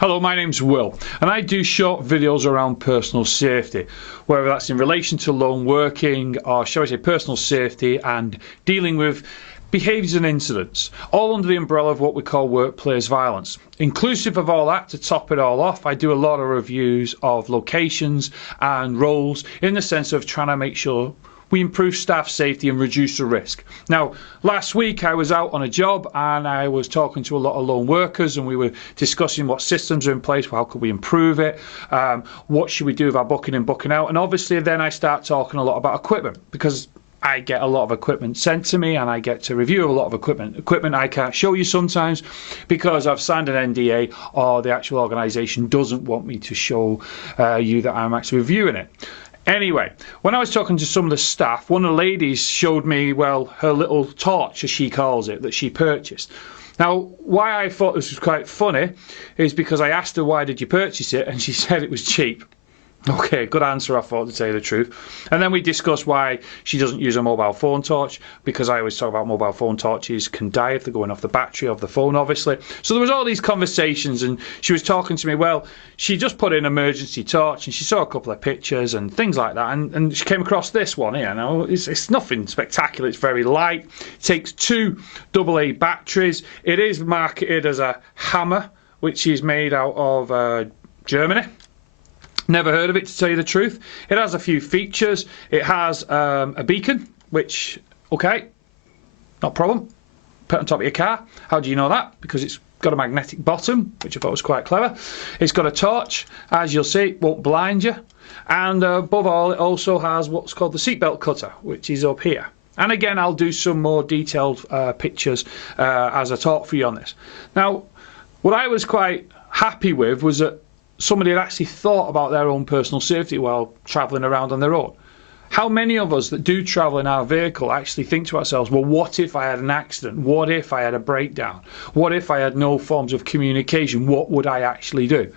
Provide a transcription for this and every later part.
Hello, my name's Will, and I do short videos around personal safety, whether that's in relation to lone working or, shall I say, personal safety and dealing with behaviours and incidents, all under the umbrella of what we call workplace violence. Inclusive of all that, to top it all off, I do a lot of reviews of locations and roles in the sense of trying to make sure we improve staff safety and reduce the risk. Now, last week I was out on a job and I was talking to a lot of lone workers, and we were discussing what systems are in place, how could we improve it, what should we do with our booking in, booking out, and obviously then I start talking a lot about equipment, because I get a lot of equipment sent to me and I get to review a lot of equipment I can't show you sometimes because I've signed an NDA or the actual organisation doesn't want me to show you that I'm actually reviewing it. Anyway, when I was talking to some of the staff, one of the ladies showed me, well, her little torch, as she calls it, that she purchased. Now, why I thought this was quite funny is because I asked her, why did you purchase it? And she said it was cheap. Okay, good answer, I thought, to tell you the truth. And then we discussed why she doesn't use a mobile phone torch, because I always talk about mobile phone torches can die if they're going off the battery of the phone, obviously. So there was all these conversations, and she was talking to me, well, she just put in emergency torch, and she saw a couple of pictures and things like that, and she came across this one here. Now, it's nothing spectacular, it's very light, it takes 2 AA batteries, it is marketed as a hammer, which is made out of Germany. Never heard of it, to tell you the truth. It has a few features. It has a beacon, which, okay, not a problem. Put on top of your car. How do you know that? Because it's got a magnetic bottom, which I thought was quite clever. It's got a torch, as you'll see, it won't blind you. And above all, it also has what's called the seatbelt cutter, which is up here. And again, I'll do some more detailed pictures as I talk for you on this. Now, what I was quite happy with was that somebody had actually thought about their own personal safety while travelling around on their own. How many of us that do travel in our vehicle actually think to ourselves, well, what if I had an accident? What if I had a breakdown? What if I had no forms of communication? What would I actually do?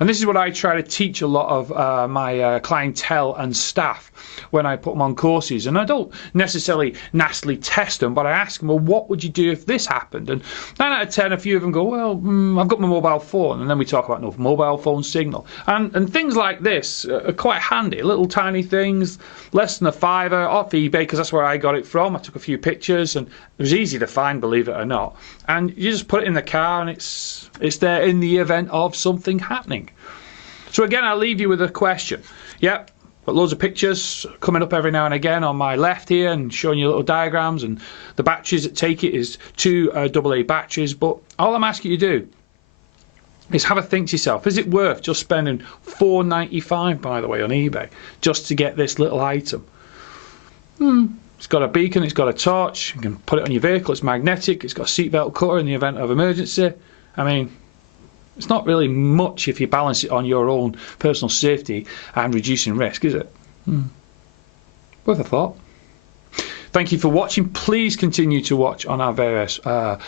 And this is what I try to teach a lot of my clientele and staff when I put them on courses. And I don't necessarily nastily test them, but I ask them, well, what would you do if this happened? And 9 out of 10, a few of them go, well, I've got my mobile phone. And then we talk about no mobile phone signal. And things like this are quite handy, little tiny things, less than a fiver, off eBay, because that's where I got it from. I took a few pictures and it was easy to find, believe it or not. And you just put it in the car and it's there in the event of something happening. So again, I'll leave you with a question. Yep, got loads of pictures coming up every now and again on my left here and showing you little diagrams, and the batteries that take it is 2 AA batteries. But all I'm asking you to do is have a think to yourself, is it worth just spending $4.95, by the way, on eBay just to get this little item? It's got a beacon, it's got a torch, you can put it on your vehicle, it's magnetic, it's got a seatbelt cutter in the event of emergency. I mean, it's not really much if you balance it on your own personal safety and reducing risk, is it? Worth a thought. Thank you for watching. Please continue to watch on our various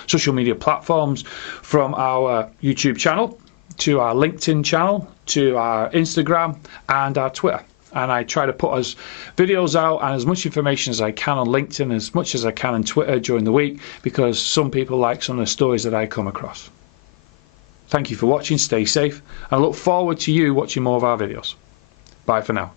social media platforms, from our YouTube channel to our LinkedIn channel to our Instagram and our Twitter. And I try to put as videos out and as much information as I can on LinkedIn, as much as I can on Twitter during the week, because some people like some of the stories that I come across. Thank you for watching, stay safe, and I look forward to you watching more of our videos. Bye for now.